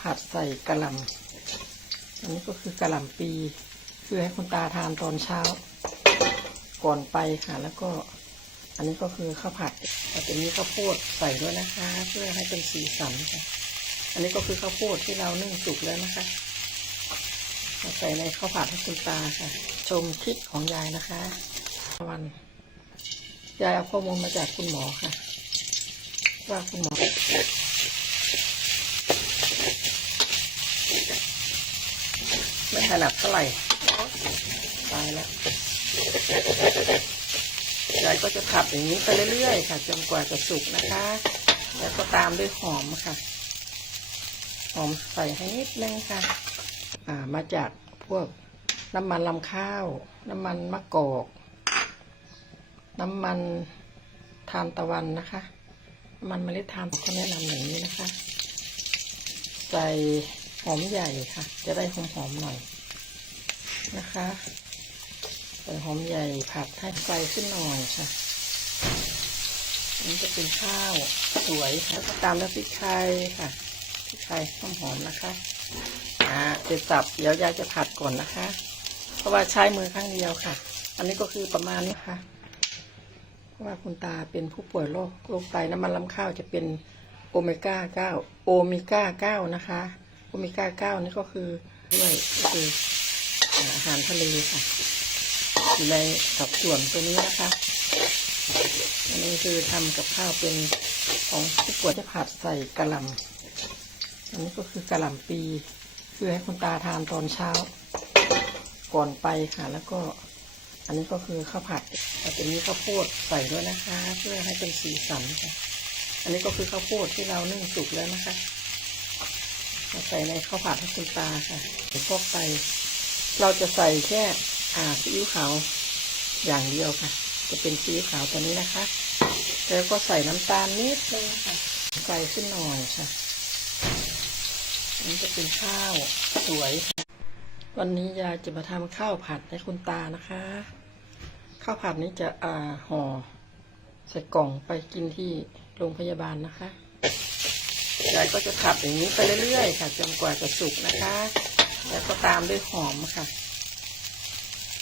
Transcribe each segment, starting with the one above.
ผัดใส่กระหล่ำอันนี้ก็คือกระหล่ำปี คือให้คุณตาทานตอนเช้า ก่อนไปค่ะ แล้วก็ อันนี้ก็คือข้าวผัดแต่จะมีข้าวโพดใส่ด้วยนะคะ เพื่อให้เป็นสีสันค่ะ อันนี้ก็คือข้าวโพดที่เรานึ่งสุกแล้วนะคะใส่ในข้าวผัดให้คุณตาค่ะ ชมคลิปของยายนะคะวันยายเอาข้อมูลมาจากคุณหมอค่ะ ว่าคุณหมอ ไม่ถนัดเท่าไหร่ตายแล้วยายก็จะผัดอย่างนี้ไปเรื่อยๆค่ะ จนกว่าจะสุกนะคะ แล้วก็ตามด้วยหอมค่ะ หอมใส่ให้นิดนึงค่ะอ่ามาจากพวกน้ำมันลำข้าว น้ำมันมะกอก น้ำมันทานตะวันนะคะ น้ำมันเมล็ดทานเขาแนะนำอย่างนี้นะคะ ใส่ หอมใหญ่ค่ะ จะได้หอมหอมๆหน่อยนะคะใส่หอมใหญ่ผัดให้ไฟขึ้นหน่อยค่ะอันนี้จะเป็นข้าวสวยค่ะแล้วก็ตามด้วยพริกไทยค่ะพริกไทยหอมหอมๆนะคะอ่าเสร็จสับเดี๋ยวยายจะผัดก่อนนะคะ เพราะว่าใช้มือข้างเดียวค่ะ อันนี้ก็คือประมาณนี้ค่ะ เพราะว่าคุณตาเป็นผู้ป่วยโรคโรคไตน้ำมันลำข้าวจะเป็นโอเมก้าเก้าโอเมก้าเก้านะคะ โอเมก้าเก้านี่ก็คือด้วยก็คืออาหารทะเลค่ะอยู่ในสัดส่วนตัวนี้นะคะ อันนี้คือทำกับข้าวเป็นของผู้ป่วยที่ผัดใส่กระหล่ำอันนี้ก็คือกระหล่ำปี คือให้คุณตาทานตอนเช้า ก่อนไปค่ะ แล้วก็ อันนี้ก็คือข้าวผัดแต่จะมีข้าวโพดใส่ด้วยนะคะ เพื่อให้เป็นสีสันค่ะ อันนี้ก็คือข้าวโพดที่เรานึ่งสุกแล้วนะคะ มาใส่ในข้าวผัดให้คุณตาค่ะเดี๋ยวกไป เราจะใส่แค่อ่าซีอิ๊วขาวอย่างเดียวค่ะ จะเป็นซีอิ๊วขาวตัวนี้นะคะ แล้วก็ใส่น้ำตาลนิดนึงค่ะไฟขึ้นหน่อยค่ะอันนี้จะเป็นข้าวสวยค่ะ วันนี้ยายจะมาทำข้าวผัดให้คุณตานะคะ ข้าวผัดนี้จะอ่าห่อใส่กล่องไปกินที่โรงพยาบาลนะคะ ยายก็จะผัดอย่างนี้ไปเรื่อยๆค่ะจนกว่าจะสุกนะคะ แล้วก็ตามด้วยหอมค่ะ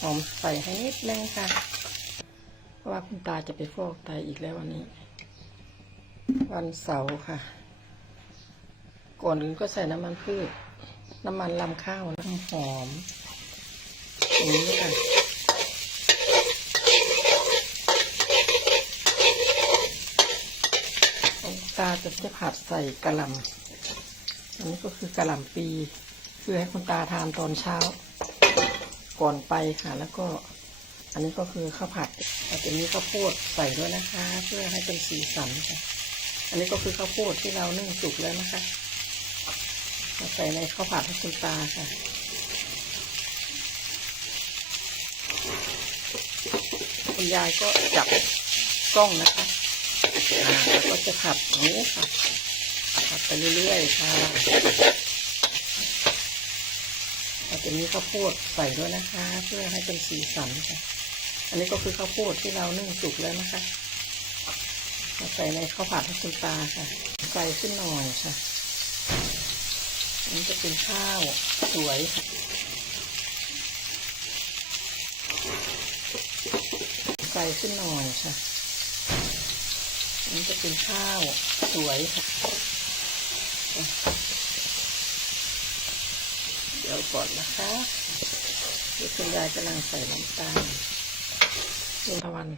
หอมใส่ให้นิดนึงค่ะเพราะว่าคุณตาจะไปฟอกไตอีกแล้ววันนี้ วันเสาร์ค่ะ ก่อนอื่นก็ใส่น้ำมันพืช น้ำมันลำข้าวน้ำหอมอย่างนี้ค่ะ ของ ตาจะจะผัดใส่กะหล่ำอันนี้ก็คือกะหล่ำปีคือให้คุณตาทานตอนเช้า ก่อนไปค่ะ แล้วก็ อันนี้ก็คือข้าวผัดแต่จะมีข้าวโพดใส่ด้วยนะคะ เพื่อให้เป็นสีสันค่ะ อันนี้ก็คือข้าวโพดที่เรานึ่งสุกแล้วนะคะมาใส่ในข้าวผัดให้คุณตาค่ะคุณยายก็จับกล้องนะคะ อ่าแล้วก็จะผัดอย่างนี้ค่ะผัดไปเรื่อยๆค่ะเราจะมีข้าวโพดใส่ด้วยนะคะ เพื่อให้เป็นสีสันค่ะ อันนี้ก็คือข้าวโพดที่เรานึ่งสุกแล้วนะคะมาใส่ในข้าวผัดให้คุณตาค่ะไฟขึ้นหน่อยค่ะนนี้จะเป็นข้าวสวยค่ะไฟขึ้นหน่อยค่ะ นนี้จะเป็นข้าวสวยค่ะ เดี๋ยวก่อนนะคะเดี๋ยวคุณยายกำลังใส่น้ำตาลลุงทวัน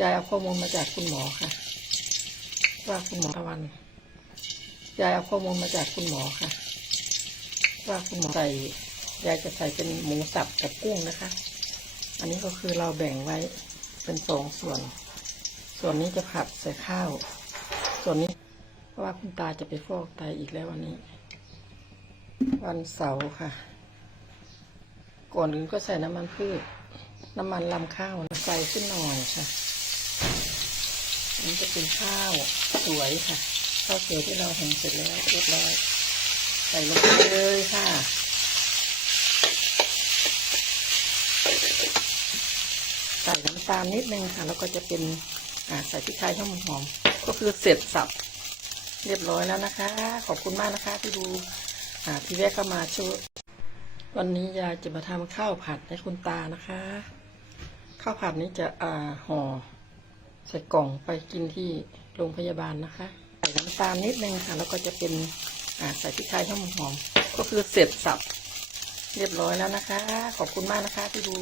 ยายเอาข้อมูลมาจากคุณหมอค่ะ ว่าคุณหมอทวันยายเอาข้อมูลมาจากคุณหมอค่ะ ว่าคุณหมอใส่ยายจะใส่เป็นหมูสับกับกุ้งนะคะ อันนี้ก็คือเราแบ่งไว้เป็นสองส่วน ส่วนนี้จะผัดใส่ข้าว ส่วนนี้ เพราะว่าคุณตาจะไปฟอกไตอีกแล้ววันนี้ วันเสาร์ค่ะ ก่อนอื่นก็ใส่น้ำมันพืช น้ำมันลำข้าวนะไฟขึ้นหน่อยค่ะอันจะเป็นข้าวสวยค่ะ ข้าวเสวยที่เราหุงเสร็จแล้วเรียบร้อย ใส่ลงไปเลยค่ะใส่น้ำตาลนิดนึงค่ะ แล้วก็จะเป็น อ่าใส่พริกไทยให้มันหอม ก็คือเสร็จสับเรียบร้อยแล้วนะคะ ขอบคุณมากนะคะที่ดูอ่าที่แวะเข้ามาช่วยวันนี้ยายจะมาทำข้าวผัดให้คุณตานะคะ ข้าวผัดนี้จะอ่าห่อใส่กล่องไปกินที่โรงพยาบาลนะคะใส่น้ำตาลนิดนึงค่ะ แล้วก็จะเป็นอ่าใส่พริกไทยให้หอม ก็คือเสร็จสับเรียบร้อยแล้วนะคะ ขอบคุณมากนะคะที่ดู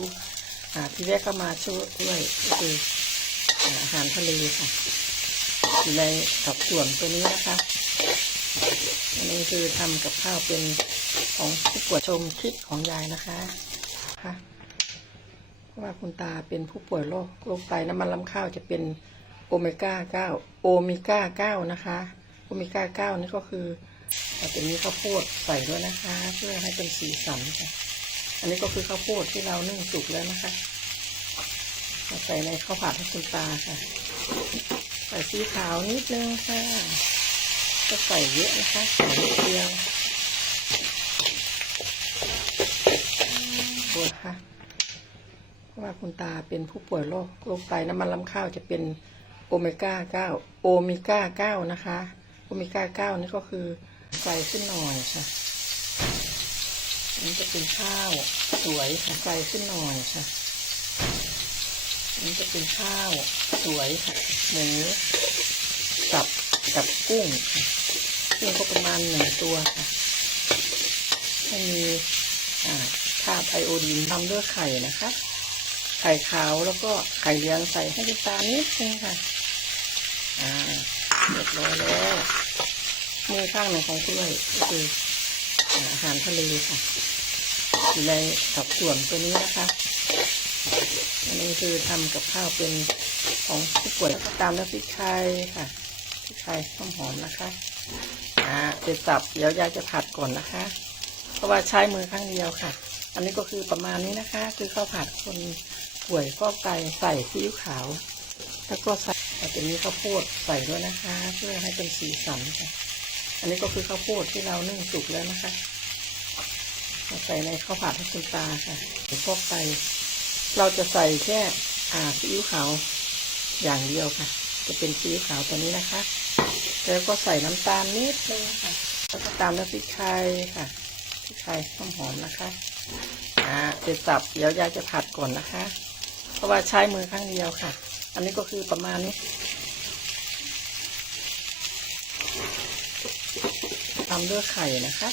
อ่าที่แวะเข้ามาช่วยด้วยก็คือ อาหารทะเลค่ะอยู่ในสับส่วนตัวนี้นะคะ อันนี้คือทำกับข้าวเป็นของผู้ป่วยชมคลิปของยายนะคะค่ะว่าคุณตาเป็นผู้ป่วยโรคโรคไตน้ำมันลำข้าวจะเป็นโอเมก้าเก้าโอเมก้าเก้านะคะ โอเมก้าเก้านี่ก็คืออาจจะมีข้าวโพดใส่ด้วยนะคะ เพื่อให้เป็นสีสันค่ะ อันนี้ก็คือข้าวโพดที่เรานึ่งสุกแล้วนะคะ ใส่ในข้าวผัดให้คุณตาค่ะ ใส่สีขาวนิดนึงค่ะ ก็ใส่เยอะนะคะใส่นิดเดียวตัวค่ะว่าคุณตาเป็นผู้ป่วยโรคโรคไตน้ำมันลำข้าวจะเป็นโอเมก้าเก้าโอเมก้าเก้านะคะ โอเมก้าเก้านี่ก็คือใส่ขึ้นหน่อยค่ะนนี้จะเป็นข้าวสวยค่ะใส่ขึ้นหน่อยค่ะ นนี้จะเป็นข้าวสวยค่ะหมูสับกับกุ้งกุ้งก็ประมาณหนึ่งตัวค่ะให้มีอ่าธาตุไอโอดีนทำด้วยไข่นะคะ ไข่ขาวแล้วก็ไข่เหลืองใส่ให้น้ำตาลนิดนึงค่ะ อ่าเรียบร้อยแล้วมือข้างหนึ่งของกล้วยก็คืออาอาหารทะเลค่ะอยู่ในสับส่วนตัวนี้นะคะ อันนี้คือทำกับข้าวเป็นของผู้ป่วยแล้วก็ตามด้วพริกไทยค่ะพริกไทยหอมหอมนะคะอ่าเสร็จสับเดี๋ยวยายจะผัดก่อนนะคะ เพราะว่าใช้มือข้างเดียวค่ะ อันนี้ก็คือประมาณนี้นะคะ คือข้าวผัดคนป่วยฟอกไก่ใส่ซีอิ๊วขาว แล้วก็ใส่อาจจะมีข้าวโพดใส่ด้วยนะคะ เพื่อให้เป็นสีสันค่ะ อันนี้ก็คือข้าวโพดที่เรานึ่งสุกแล้วนะคะมาใส่ในข้าวผัดให้คุณตาค่ะหรือกไก่ เราจะใส่แค่อ่าซีอิ๊วขาวอย่างเดียวค่ะ จะเป็นซีอิ๊วขาวตัวนี้นะคะ แล้วก็ใส่น้ำตาลนิดนึงค่ะแล้วก็ตามด้วยพริกไทยค่ะพริกไทยหอมหอมนะคะอ่าเสร็จสับเดี๋ยวยายจะผัดก่อนนะคะ เพราะว่าใช้มือข้างเดียวค่ะ อันนี้ก็คือประมาณนี้ทำด้วยไข่นะคะ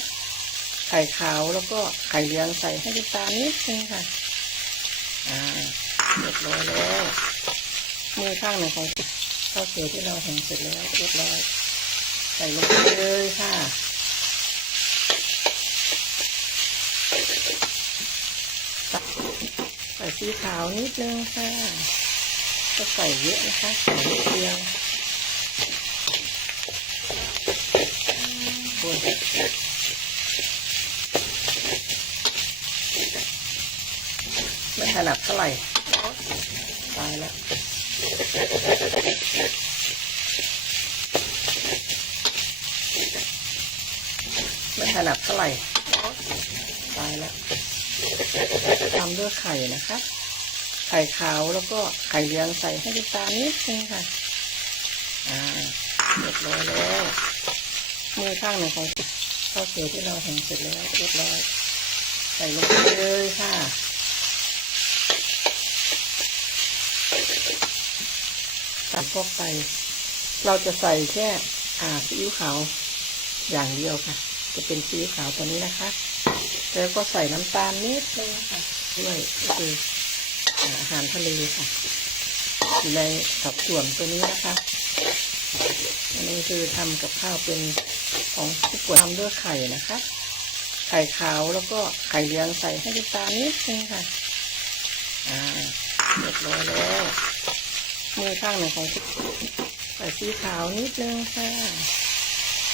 ไข่ขาวแล้วก็ไข่เหลืองใส่ให้น้ำตาลนิดนึงค่ะ อ่าเรียบร้อยแล้วมือข้างหนึ่งของข้าวเสียที่เราหุงเสร็จแล้วเรียบร้อยใส่ลงไปเลยค่ะใส่สีขาวนิดนึงค่ะก็ใส่เยอะนะคะใส่เดียวโอ้ยไม่ ถนัดเท่าไหร่ตายแล้วไม่ถนัดเท่าไหร่ตายแล้วทำด้วยไข่นะคะ ไข่ขาวแล้วก็ไข่เหลืองใส่ให้น้ำตาลนิดนึงค่ะ อ่าเรียบร้อยแล้วมือข้างหนึ่งของข้าวเสียวที่เราหุงเสร็จแล้วเรียบร้อย ใส่ลงไปเลยค่ะ ตัดพวกไปเราจะใส่แค่อ่าซีอิ๊วขาวอย่างเดียวค่ะ จะเป็นซีอิ๊วขาวตัวนี้นะคะ แล้วก็ใส่น้ำตาลนิดนึงค่ะด้วยก็คืออาอาหารทะเลค่ะอยู่ในสับส่วนตัวนี้นะคะ อันนี้คือทำกับข้าวเป็นของผู้ป่วยทำด้วยไข่นะคะ ไข่ขาวแล้วก็ไข่เหลืองใส่ให้น้ำตาลนิดนึงค่ะ อ่าเรียบร้อยแล้ว มือข้างหนึ่งของใส่สีขาวนิดนึงค่ะ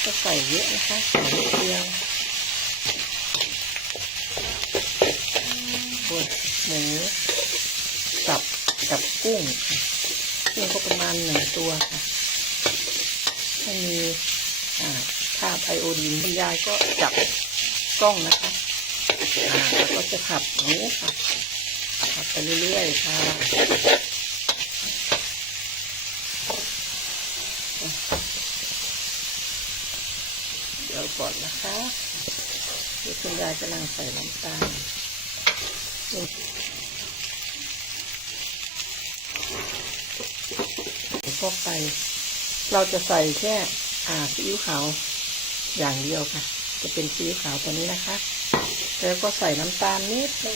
ก็ใส่เยอะนะคะใส่เดียวโอ้ยหมูสับกับกุ้งกุ้งก็ประมาณหนึ่งตัวค่ะให้มีอ่าธาตุไอโอดีนคุณยายก็จับกล้องนะคะแล้วก็จะผัดอย่างนี้ค่ะผัดไปเรื่อยๆค่ะ ก่อนนะคะนี่คุณยายกำลังใส่น้ำตาลนี่พวกไป เราจะใส่แค่อ่าซีอิ๊วขาวอย่างเดียวค่ะ จะเป็นซีอิ๊วขาวตัวนี้นะคะ แล้วก็ใส่น้ำตาลนิดนึง